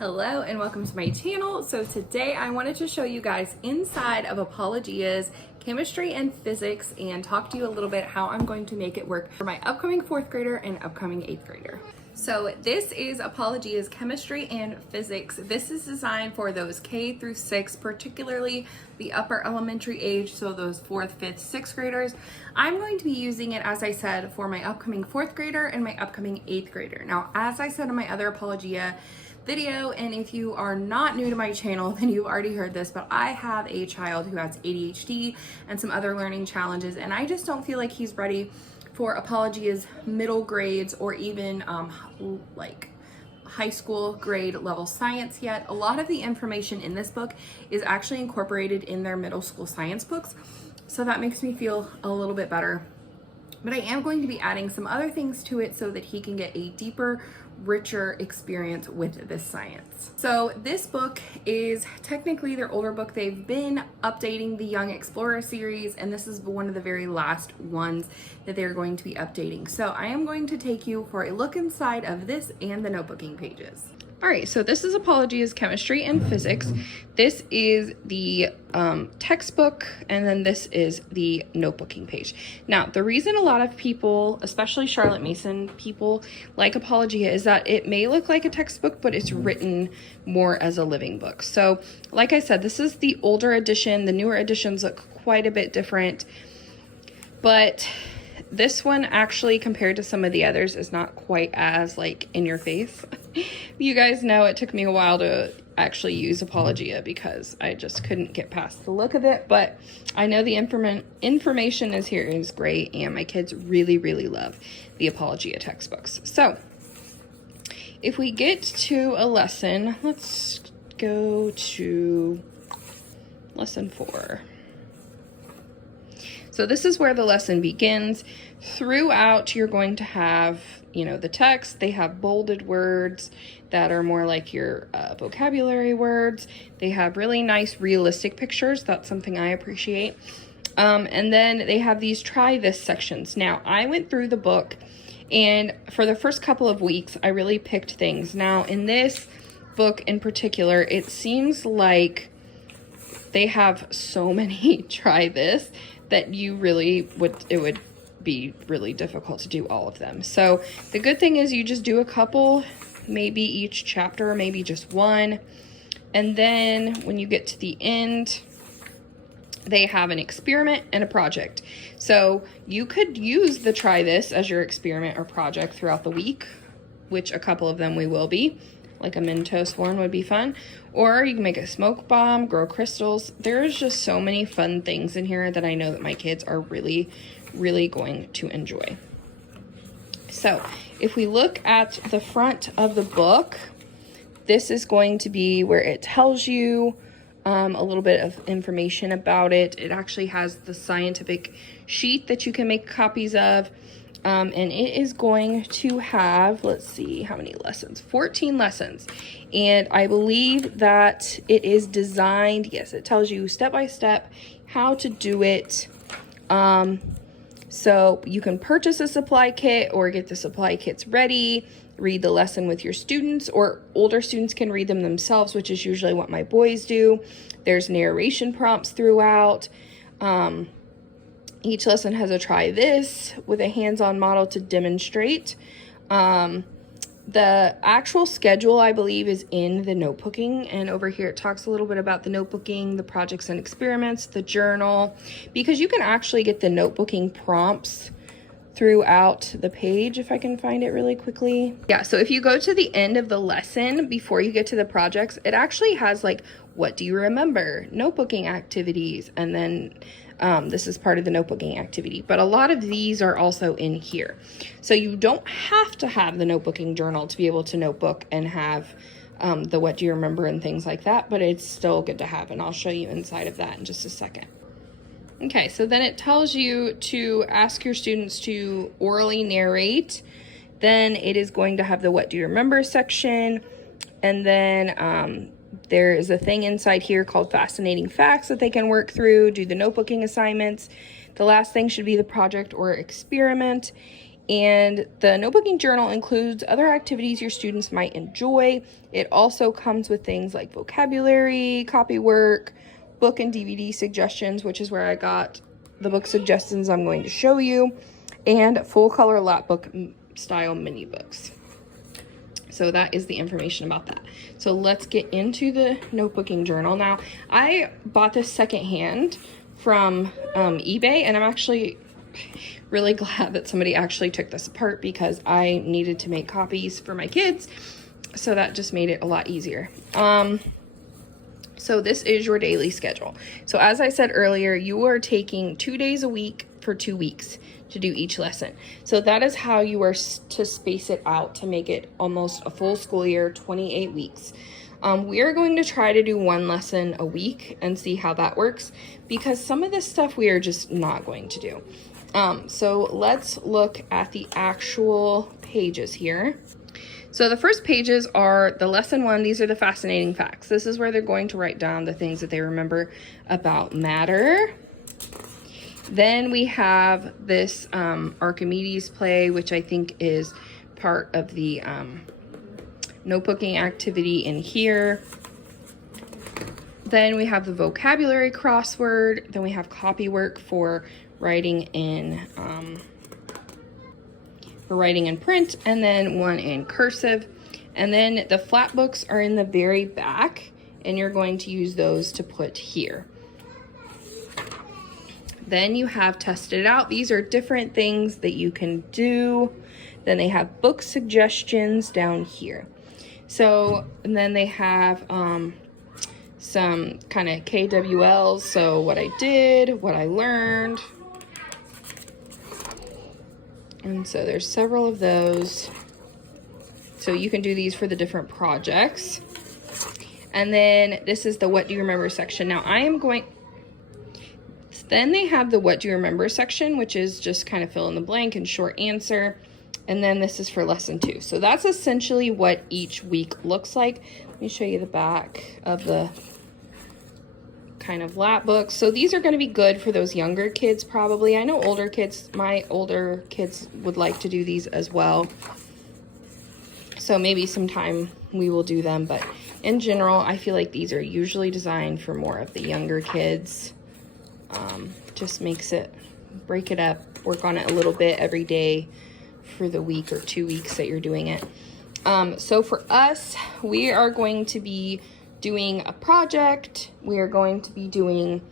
Hello and welcome to my channel. So today I wanted to show you guys inside of Apologia's chemistry and physics and talk to you a little bit how I'm going to make it work for my upcoming 4th grader and upcoming 8th grader. So this is Apologia's chemistry and physics. This is designed for those K through 6, particularly the upper elementary age, so those 4th, 5th, 6th graders. I'm going to be using it, as I said, for my upcoming 4th grader and my upcoming 8th grader. Now, as I said in my other Apologia video, and if you are not new to my channel, then you've already heard this, but I have a child who has ADHD and some other learning challenges, and I just don't feel like he's ready for Apologia's middle grades or even like high school grade level science yet. A lot of the information in this book is actually incorporated in their middle school science books, so that makes me feel a little bit better. But I am going to be adding some other things to it so that he can get a deeper, richer experience with this science. So this book is technically their older book. They've been updating the Young Explorer series, and this is one of the very last ones that they're going to be updating. So I am going to take you for a look inside of this and the notebooking pages. All right, so this is Apologia's chemistry and physics. This is the textbook, and then this is the notebooking page. Now, the reason a lot of people, especially Charlotte Mason people, like Apologia is that it may look like a textbook, but it's written more as a living book. So, like I said, this is the older edition. The newer editions look quite a bit different, but this one actually, compared to some of the others, is not quite as like in your face. You guys know it took me a while to actually use Apologia because I just couldn't get past the look of it, but I know the information is here is great, and my kids really, really love the Apologia textbooks. So if we get to a lesson, let's go to lesson 4. So this is where the lesson begins. Throughout, you're going to have, the text. They have bolded words that are more like your vocabulary words. They have really nice realistic pictures. That's something I appreciate. And then they have these try this sections. Now, I went through the book, and for the first couple of weeks, I really picked things. Now, in this book in particular, it seems like they have so many try this that you really would be really difficult to do all of them. So the good thing is you just do a couple, maybe each chapter, maybe just one. And then when you get to the end, they have an experiment and a project. So you could use the try this as your experiment or project throughout the week, which a couple of them we will be. Like a Mentos one would be fun. Or you can make a smoke bomb, grow crystals. There's just so many fun things in here that I know that my kids are really, really going to enjoy. So if we look at the front of the book, this is going to be where it tells you a little bit of information about it. It actually has the scientific sheet that you can make copies of. And it is going to have, let's see, how many lessons? 14 lessons. And I believe that it is designed, yes, it tells you step by step how to do it. So you can purchase a supply kit or get the supply kits ready, read the lesson with your students, or older students can read them themselves, which is usually what my boys do. There's narration prompts throughout. Each lesson has a try this with a hands-on model to demonstrate. The actual schedule, I believe, is in the notebooking, and over here it talks a little bit about the notebooking, the projects and experiments, the journal, because you can actually get the notebooking prompts throughout the page, if I can find it really quickly. Yeah, so if you go to the end of the lesson before you get to the projects, it actually has like, what do you remember? Notebooking activities, and then this is part of the notebooking activity, but a lot of these are also in here. So you don't have to have the notebooking journal to be able to notebook and have the what do you remember and things like that, but it's still good to have, and I'll show you inside of that in just a second. Okay, so then it tells you to ask your students to orally narrate. Then it is going to have the what do you remember section, and then there is a thing inside here called fascinating facts that they can work through, do the notebooking assignments. The last thing should be the project or experiment. And the notebooking journal includes other activities your students might enjoy. It also comes with things like vocabulary, copy work, book and DVD suggestions, which is where I got the book suggestions I'm going to show you, and full color lap book style mini books. So that is the information about that. So let's get into the notebooking journal. Now, I bought this secondhand from eBay, and I'm actually really glad that somebody actually took this apart because I needed to make copies for my kids. So that just made it a lot easier. So this is your daily schedule. So as I said earlier, you are taking 2 days a week for 2 weeks to do each lesson. So that is how you are to space it out to make it almost a full school year, 28 weeks. We are going to try to do 1 lesson a week and see how that works, because some of this stuff we are just not going to do. So let's look at the actual pages here. So the first pages are the lesson 1. These are the fascinating facts. This is where they're going to write down the things that they remember about matter. Then we have this Archimedes play, which I think is part of the notebooking activity in here. Then we have the vocabulary crossword. Then we have copy work for writing in print, and then one in cursive. And then the flat books are in the very back, and you're going to use those to put here. Then you have tested it out. These are different things that you can do. Then they have book suggestions down here. So, and then they have some kind of KWLs. So what I did, what I learned. And so there's several of those. So you can do these for the different projects. And then this is the what do you remember section. Now then they have the what do you remember section, which is just kind of fill in the blank and short answer. And then this is for lesson 2. So that's essentially what each week looks like. Let me show you the back of the kind of lap books. So these are going to be good for those younger kids probably. I know older kids, my older kids would like to do these as well. So maybe sometime we will do them, but in general, I feel like these are usually designed for more of the younger kids. Just makes it, break it up, work on it a little bit every day for the week or 2 weeks that you're doing it. So for us, we are going to be doing a project. We are going to be doing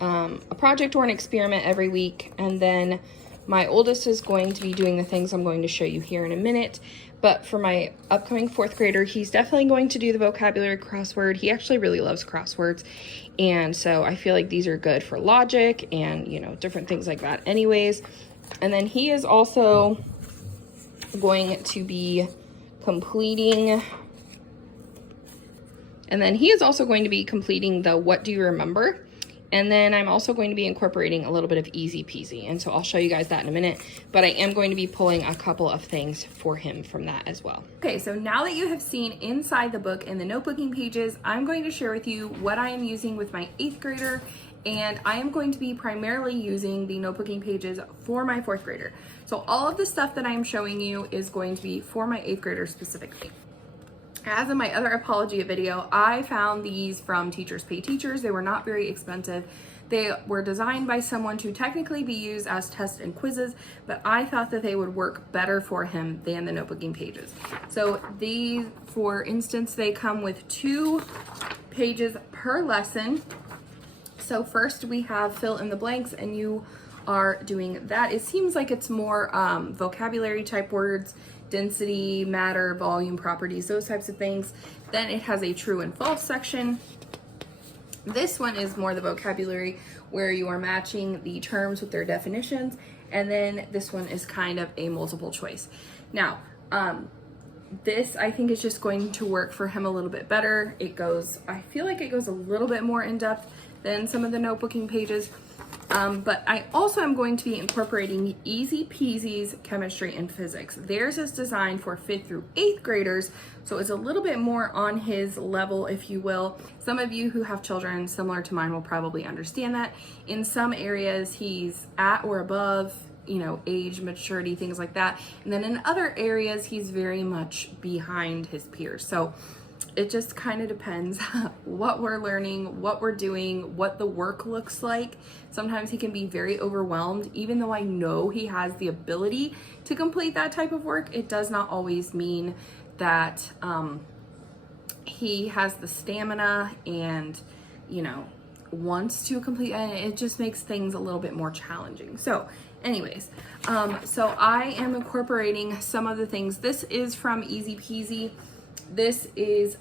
a project or an experiment every week. And then my oldest is going to be doing the things I'm going to show you here in a minute. But for my upcoming 4th grader, he's definitely going to do the vocabulary crossword. He actually really loves crosswords. And so I feel like these are good for logic and, you know, different things like that anyways. And then he is also going to be completing the what do you remember. And then I'm also going to be incorporating a little bit of easy peasy. And so I'll show you guys that in a minute, but I am going to be pulling a couple of things for him from that as well. Okay, so now that you have seen inside the book and the notebooking pages, I'm going to share with you what I am using with my 8th grader. And I am going to be primarily using the notebooking pages for my 4th grader. So all of the stuff that I'm showing you is going to be for my 8th grader specifically. As in my other Apologia video, I found these from Teachers Pay Teachers. They were not very expensive. They were designed by someone to technically be used as tests and quizzes, but I thought that they would work better for him than the notebooking pages. So these, for instance, they come with 2 pages per lesson. So first we have fill in the blanks, and you are doing that. It seems like it's more vocabulary type words, density, matter, volume, properties, those types of things. Then it has a true and false section. This one is more the vocabulary, where you are matching the terms with their definitions. And then this one is kind of a multiple choice. Now, this I think is just going to work for him a little bit better. I feel like it goes a little bit more in depth than some of the notebooking pages. But I also am going to be incorporating Easy Peasy's chemistry and physics. Theirs is designed for 5th through 8th graders, so it's a little bit more on his level, if you will. Some of you who have children similar to mine will probably understand that. In some areas, he's at or above you know, age, maturity, things like that. And then in other areas, he's very much behind his peers. So it just kind of depends what we're learning, what we're doing, what the work looks like. Sometimes he can be very overwhelmed. Even though I know he has the ability to complete that type of work, it does not always mean that he has the stamina and, you know, wants to complete, and it just makes things a little bit more challenging. So anyways, so I am incorporating some of the things. This is from Easy Peasy. This is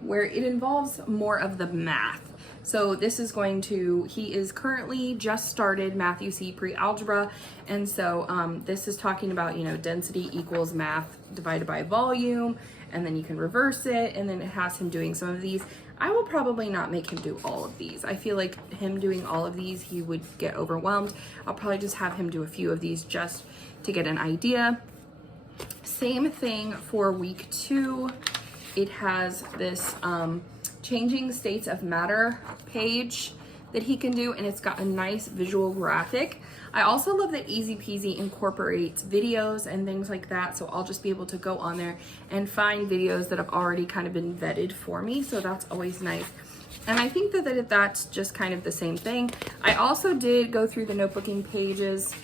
where it involves more of the math. So this is he is currently just started Math UC pre-algebra. And so this is talking about, you know, density equals math divided by volume, and then you can reverse it. And then it has him doing some of these. I will probably not make him do all of these. I feel like him doing all of these, he would get overwhelmed. I'll probably just have him do a few of these just to get an idea. Same thing for week 2. It has this changing states of matter page that he can do, and it's got a nice visual graphic. I also love that Easy Peasy incorporates videos and things like that, so I'll just be able to go on there and find videos that have already kind of been vetted for me, so that's always nice. And I think that that's just kind of the same thing. I also did go through the notebooking pages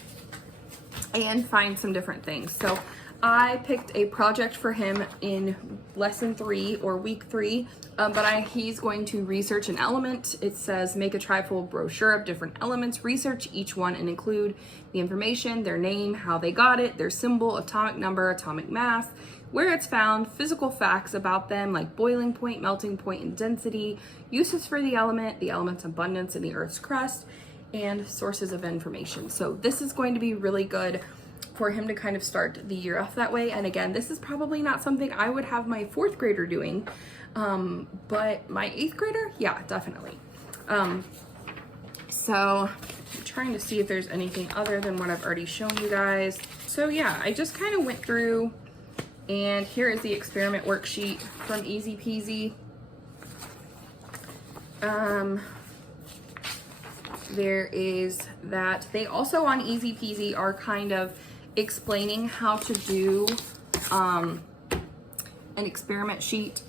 and find some different things. So I picked a project for him in lesson 3 or week 3, but he's going to research an element. It says make a trifold brochure of different elements, research each one and include the information, their name, how they got it, their symbol, atomic number, atomic mass, where it's found, physical facts about them like boiling point, melting point, and density, uses for the element's abundance in the Earth's crust, and sources of information. So this is going to be really good for him to kind of start the year off that way. And again, this is probably not something I would have my 4th grader doing, but my 8th grader, yeah, definitely. So I'm trying to see if there's anything other than what I've already shown you guys. So yeah, I just kind of went through, and here is the experiment worksheet from Easy Peasy. There is that. They also on Easy Peasy are kind of explaining how to do an experiment sheet,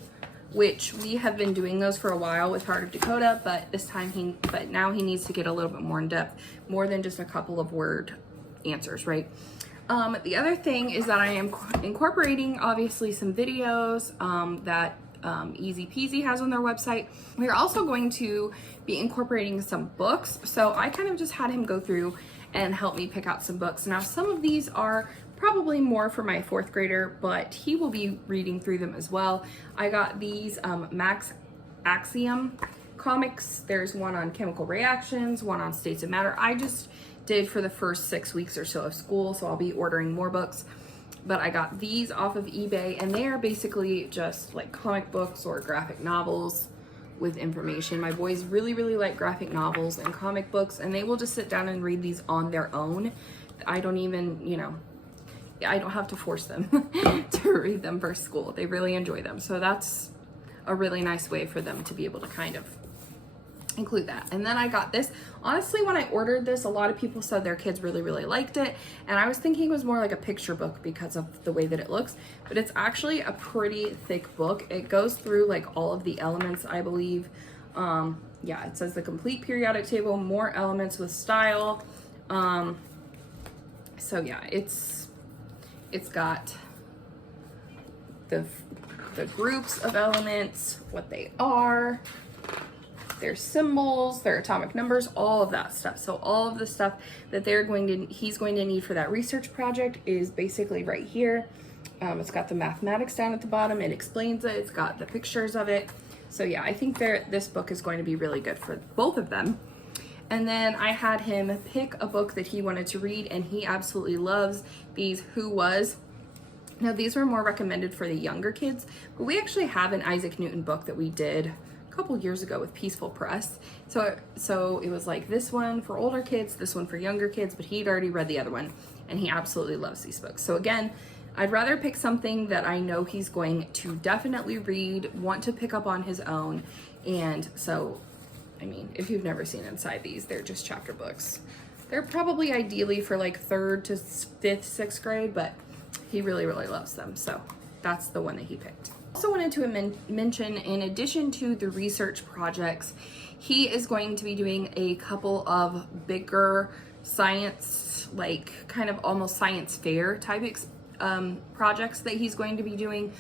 which we have been doing those for a while with Heart of Dakota, but now he needs to get a little bit more in depth, more than just a couple of word answers, right? The other thing is that I am incorporating obviously some videos that Easy Peasy has on their website. We're also going to be incorporating some books. So I kind of just had him go through and help me pick out some books. Now, some of these are probably more for my 4th grader, but he will be reading through them as well. I got these Max Axiom comics. There's one on chemical reactions, one on states of matter. I just did for the first 6 weeks or so of school, so I'll be ordering more books. But I got these off of eBay, and they are basically just like comic books or graphic novels with information. My boys really, really like graphic novels and comic books, and they will just sit down and read these on their own. I don't even, you know, I don't have to force them to read them for school. They really enjoy them. So that's a really nice way for them to be able to kind of include that. And then I got this. Honestly, when I ordered this, a lot of people said their kids really, really liked it. And I was thinking it was more like a picture book because of the way that it looks, but it's actually a pretty thick book. It goes through like all of the elements, I believe. Yeah, it says the complete periodic table, more elements with style. So yeah, it's got the groups of elements, what they are, their symbols, their atomic numbers, all of that stuff. So all of the stuff that he's going to need for that research project is basically right here. It's got the mathematics down at the bottom. It explains it. It's got the pictures of it. So yeah, I think this book is going to be really good for both of them. And then I had him pick a book that he wanted to read, and he absolutely loves these Who Was. Now these were more recommended for the younger kids, but we actually have an Isaac Newton book that we did couple years ago with Peaceful Press. So it was like this one for older kids, this one for younger kids, but he'd already read the other one and he absolutely loves these books. So again, I'd rather pick something that I know he's going to definitely read, want to pick up on his own. And so, I mean, if you've never seen inside these, they're just chapter books. They're probably ideally for like 3rd to 5th, 6th grade, but he really, really loves them. So that's the one that he picked. Also wanted to mention, in addition to the research projects, he is going to be doing a couple of bigger science, like kind of almost science fair type projects that he's going to be doing.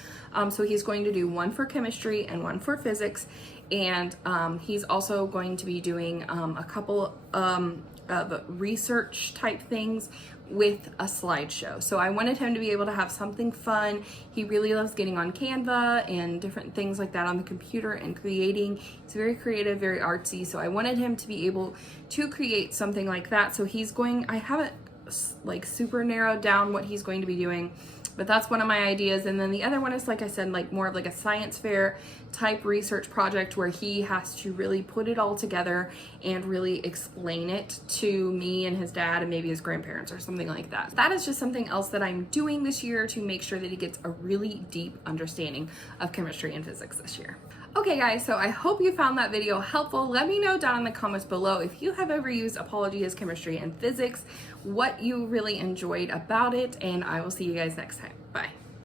So he's going to do one for chemistry and one for physics, and he's also going to be doing a couple of research type things with a slideshow. So I wanted him to be able to have something fun. He really loves getting on Canva and different things like that on the computer and creating. He's very creative, very artsy. So I wanted him to be able to create something like that. So he's going, I haven't like super narrowed down what he's going to be doing, but that's one of my ideas. And then the other one is, like I said, like more of like a science fair type research project where he has to really put it all together and really explain it to me and his dad and maybe his grandparents or something like that. That is just something else that I'm doing this year to make sure that he gets a really deep understanding of chemistry and physics this year. Okay guys, so I hope you found that video helpful. Let me know down in the comments below if you have ever used Apologia's chemistry and physics, what you really enjoyed about it, and I will see you guys next time. Bye.